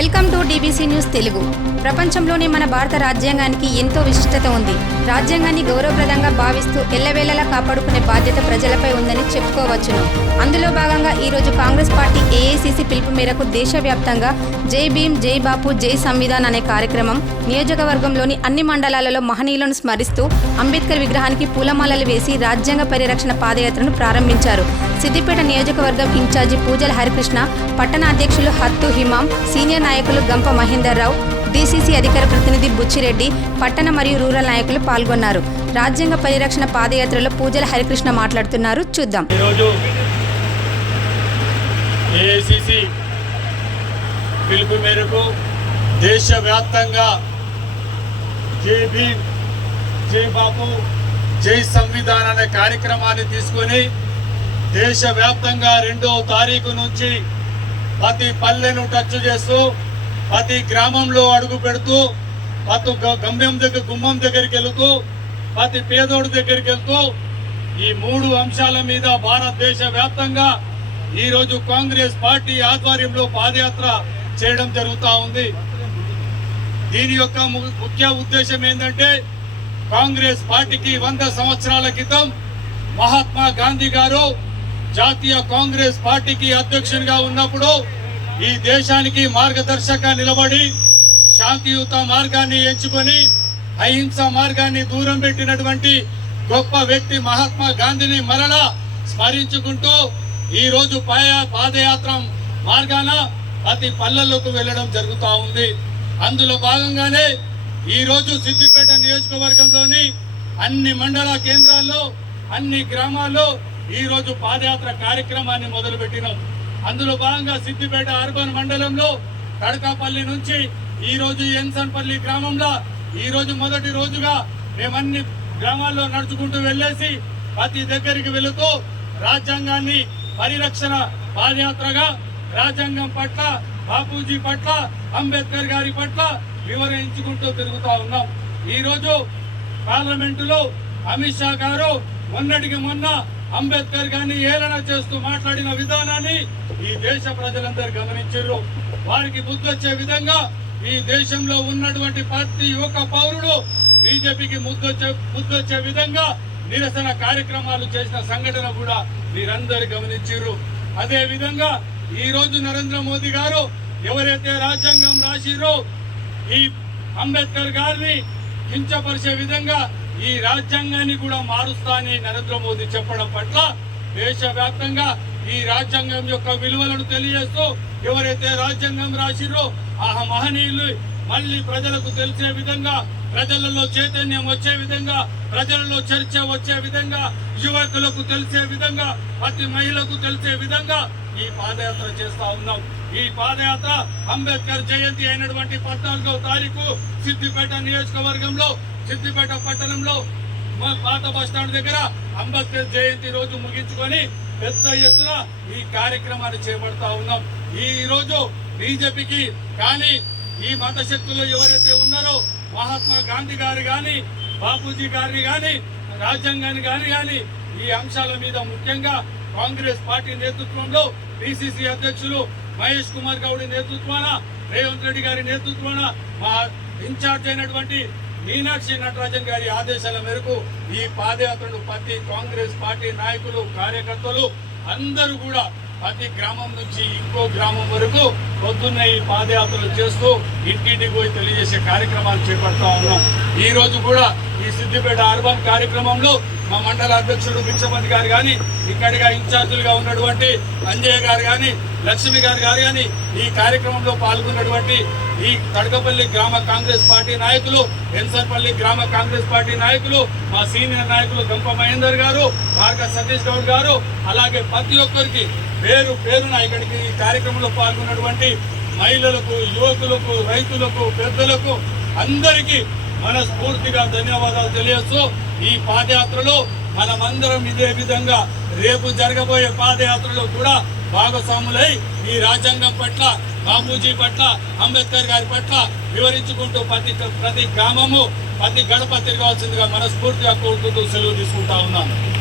Welcome to DBC news Telugu. ప్రపంచంలోనే మన భారత రాజ్యాంగానికి ఎంతో విశిష్టత ఉంది. రాజ్యాంగాన్ని గౌరవప్రదంగా భావిస్తూ ఎల్లవేళలా కాపాడుకునే బాధ్యత ప్రజలపై ఉందని చెప్పుకోవచ్చును. అందులో భాగంగా ఈరోజు కాంగ్రెస్ పార్టీ ఏఐసిసి పిలుపు మేరకు దేశవ్యాప్తంగా జై భీమ్ జై బాపు జై సంవిధాన్ అనే కార్యక్రమం నియోజకవర్గంలోని అన్ని మండలాలలో మహనీయులను స్మరిస్తూ అంబేద్కర్ విగ్రహానికి పూలమాలలు వేసి రాజ్యాంగ పరిరక్షణ పాదయాత్రను ప్రారంభించారు. సిద్దిపేట నియోజకవర్గం ఇన్ఛార్జి పూజల హరికృష్ణ పట్టణ అధ్యక్షులు హత్తు హిమాం సీనియర్ నాయకులు గంప మహేందర్ రావు డీసీసీ అధికార ప్రతినిధి బుచ్చిరెడ్డి పట్టణ మరియు రూరల్ నాయకులు పాల్గొన్నారు. రాజ్యాంగ పరిరక్షణ పాదయాత్రలో పూజల హరికృష్ణ మాట్లాడుతున్నారు. చూద్దాం. పిలుపు మేరకు దేశవ్యాప్తంగా జై భీమ్ జై బాపు జై సంవిధాన్ అనే కార్యక్రమాన్ని తీసుకొని దేశవ్యాప్తంగా రెండో తారీఖు నుంచి ప్రతి పల్లెను టచ్ చేస్తూ ప్రతి గ్రామంలో అడుగు పెడుతూ ప్రతి గమ్యం దగ్గర గుమ్మం దగ్గరికి వెళుతూ ప్రతి పేదోడి దగ్గరికి వెళ్తూ ఈ మూడు అంశాల మీద భారతదేశ వ్యాప్తంగా ఈరోజు కాంగ్రెస్ పార్టీ ఆధ్వర్యంలో పాదయాత్ర చేయడం జరుగుతూ ఉంది. దీని యొక్క ము- ముఖ్య ఉద్దేశం ఏంటంటే కాంగ్రెస్ పార్టీకి వంద సంవత్సరాల క్రితం మహాత్మా గాంధీ గారు జాతీయ కాంగ్రెస్ పార్టీకి అధ్యక్షునిగా ఉన్నప్పుడు ఈ దేశానికి మార్గదర్శక నిలబడి శాంతియుత మార్గాన్ని ఎంచుకొని అహింస మార్గాన్ని దూరం పెట్టినటువంటి గొప్ప వ్యక్తి మహాత్మా గాంధీని మరలా స్మరించుకుంటూ ఈ రోజు పాయ పాదయాత్ర మార్గాన ప్రతి పల్లెల్లోకి వెళ్ళడం జరుగుతూ ఉంది. అందులో భాగంగానే ఈరోజు సిద్దిపేట నియోజకవర్గంలోని అన్ని మండల కేంద్రాల్లో అన్ని గ్రామాల్లో ఈరోజు పాదయాత్ర కార్యక్రమాన్ని మొదలుపెట్టినాం. అందులో భాగంగా సిద్దిపేట అర్బన్ మండలంలో తడకాపల్లి నుంచి ఈ రోజు ఎన్సన్పల్లి గ్రామంలో ఈ రోజు మొదటి రోజుగా మేమన్ని గ్రామాల్లో నడుచుకుంటూ వెళ్ళేసి ప్రతి దగ్గరికి వెళుతూ రాజ్యాంగాన్ని పరిరక్షణ పాదయాత్రగా రాజ్యాంగం పట్ల బాపూజీ పట్ల అంబేద్కర్ గారి పట్ల వివరించుకుంటూ తిరుగుతా ఉన్నాం. ఈరోజు పార్లమెంటులో అమిత్ షా గారు మొన్నటికి మొన్న అంబేద్కర్ గారిని ఏలన చేస్తూ మాట్లాడిన విధానాన్ని ఈ దేశ ప్రజలందరూ గమనించారు. వారికి బుద్ధి వచ్చే విధంగా ఈ దేశంలో ఉన్నటువంటి ప్రతి యువక పౌరుడు బీజేపీకి ముద్దొచ్చే ముద్దొచ్చే విధంగా నిరసన కార్యక్రమాలు చేసిన సంఘటన కూడా మీరందరు గమనించారు. అదే విధంగా ఈ రోజు నరేంద్ర మోదీ గారు ఎవరైతే రాజ్యాంగం రాసిరో ఈ అంబేద్కర్ గారిని కించపరిచే విధంగా ఈ రాజ్యాంగాన్ని కూడా మారుస్తా అని నరేంద్ర మోదీ చెప్పడం పట్ల దేశవ్యాప్తంగా ఈ రాజ్యాంగం యొక్క విలువలను తెలియజేస్తూ ఎవరైతే రాజ్యాంగం రాసిరో ఆ మహనీయులు మళ్ళీ ప్రజలకు తెలిసే విధంగా ప్రజలలో చైతన్యం వచ్చే విధంగా ప్రజలలో చర్చ వచ్చే విధంగా యువకులకు తెలిసే విధంగా ప్రతి మహిళకు తెలిసే విధంగా ఈ పాదయాత్ర చేస్తా ఉన్నాం. ఈ పాదయాత్ర అంబేద్కర్ జయంతి అయినటువంటి పద్నాలుగో తారీఖు సిద్దిపేట నియోజకవర్గంలో సిద్దిపేట పట్టణంలో మా పాత బస్ స్టాండ్ దగ్గర అంబేద్కర్ జయంతి రోజు ముగించుకొని పెద్ద ఎత్తున ఈ కార్యక్రమాన్ని చేపడతా ఉన్నాం. ఈ రోజు బీజేపీకి కానీ ఈ మత శక్తులు ఎవరైతే ఉన్నారో మహాత్మా గాంధీ గారు కానీ బాపూజీ గారిని కానీ రాజ్యాంగాన్ని కానీ కానీ ఈ అంశాల మీద ముఖ్యంగా కాంగ్రెస్ పార్టీ నేతృత్వంలో పిసిసి అధ్యక్షులు మహేష్ కుమార్ గౌడ్ నేతృత్వాన రేవంత్ రెడ్డి గారి నేతృత్వాన మా ఇన్ఛార్జ్ అయినటువంటి మీనాక్షి నటరాజన్ గారి ఆదేశాల మేరకు ఈ పాదయాత్రను ప్రతి కాంగ్రెస్ పార్టీ నాయకులు కార్యకర్తలు అందరూ కూడా ప్రతి గ్రామం నుంచి ఇంకో గ్రామం వరకు పొద్దున్న ఈ పాదయాత్రలు చేస్తూ ఇంటింటికి పోయి తెలియజేసే కార్యక్రమాలు చేపడతా ఉన్నాం. ఈ రోజు కూడా ఈ సిద్దిపేట అర్బన్ కార్యక్రమంలో మా మండల అధ్యక్షుడు భిక్షపతి గారు కానీ ఇక్కడిగా ఇన్ఛార్జీలుగా ఉన్నటువంటి అంజయ్య గారు కానీ లక్ష్మి గారు గారు కానీ ఈ కార్యక్రమంలో పాల్గొన్నటువంటి ఈ తడకపల్లి గ్రామ కాంగ్రెస్ పార్టీ నాయకులు ఎన్సర్పల్లి గ్రామ కాంగ్రెస్ పార్టీ నాయకులు మా సీనియర్ నాయకులు గంప మహేందర్ గారు భార్గ సతీష్ గౌడ్ గారు అలాగే ప్రతి ఒక్కరికి పేరు పేరున ఇక్కడికి ఈ కార్యక్రమంలో పాల్గొన్నటువంటి మహిళలకు యువకులకు రైతులకు పెద్దలకు అందరికీ మనస్ఫూర్తిగా ధన్యవాదాలు తెలియజేస్తూ ఈ పాదయాత్రలో మనమందరం ఇదే విధంగా రేపు జరగబోయే పాదయాత్రలో కూడా భాగస్వాములై ఈ రాజ్యాంగం పట్ల బాపూజీ పట్ల అంబేద్కర్ గారి పట్ల వివరించుకుంటూ ప్రతి ప్రతి గ్రామము ప్రతి గడప తిరగాల్సిందిగా మనస్ఫూర్తిగా కోరుకుంటూ సెలవు తీసుకుంటా ఉన్నాను.